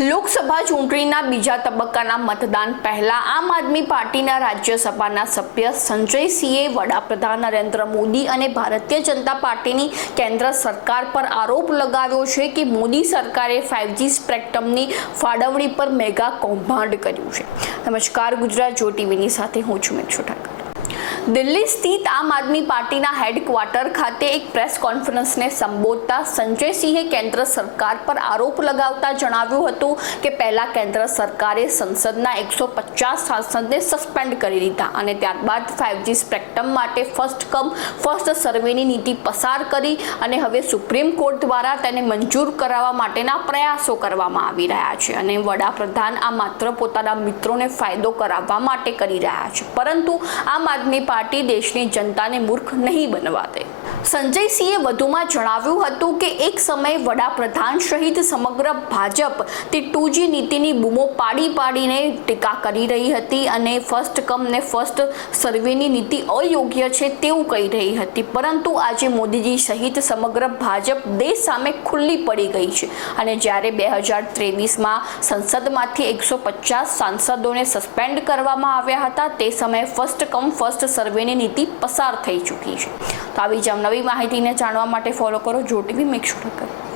લોકસભા ચૂંટણીના બીજા તબક્કાના મતદાન પહેલા આમ આદમી પાર્ટીના રાજ્યસભાના સભ્ય સંજયસિંહે વડાપ્રધાન નરેન્દ્ર મોદી અને ભારતીય જનતા પાર્ટીની કેન્દ્ર સરકાર પર આરોપ લગાવ્યો છે કે મોદી સરકારે 5G સ્પેક્ટ્રમની ફાળવણી પર મેગા કૌભાંડ કર્યું છે। નમસ્કાર, ગુજરાત જો ટીવીની સાથે હું છું મેક્ષુ ઠાકર। દિલ્હી સ્થિત આમ આદમી પાર્ટીના હેડક્વાર્ટર ખાતે એક પ્રેસ કોન્ફરન્સને સંબોધતા સંજયસિંહે કેન્દ્ર સરકાર પર આરોપ લગાવતા જણાવ્યું હતું કે પહેલા કેન્દ્ર સરકારે સંસદના 150 સાંસદને સસ્પેન્ડ કરી દીધા અને ત્યારબાદ 5G સ્પેક્ટ્રમ માટે ફર્સ્ટ કમ ફર્સ્ટ સર્વેની નીતિ પસાર કરી અને હવે સુપ્રીમ કોર્ટ દ્વારા તેને મંજૂર કરાવવા માટેના પ્રયાસો કરવામાં આવી રહ્યા છે અને વડાપ્રધાન આ માત્ર પોતાના મિત્રોને ફાયદો કરાવવા માટે કરી રહ્યા છે, પરંતુ આમ આદમી પાર્ટી દેશની જનતાને મૂર્ખ નહીં બનવા દે। સંજયસિંહે વધુમાં જણાવ્યું હતું કે એક સમયે વડાપ્રધાન સહિત સમગ્ર ભાજપ તે 2G નીતિની બૂમો પાડીને ટીકા કરી રહી હતી અને ફર્સ્ટ કમ ને ફર્સ્ટ સર્વેની નીતિ અયોગ્ય છે તેવું કહી રહી હતી, પરંતુ આજે મોદીજી સહિત સમગ્ર ભાજપ દેશ સામે ખુલ્લી પડી ગઈ છે અને જ્યારે 2023માં સંસદમાંથી 150 સાંસદોને સસ્પેન્ડ કરવામાં આવ્યા હતા તે સમયે ફર્સ્ટ કમ ફર્સ્ટ સર્વેની નીતિ પસાર થઈ ચૂકી છે। તો આવી જ નવી માહિતીને જાણવા માટે ફોલો કરો જો ટીવી મેક્ષુ ઠાકર।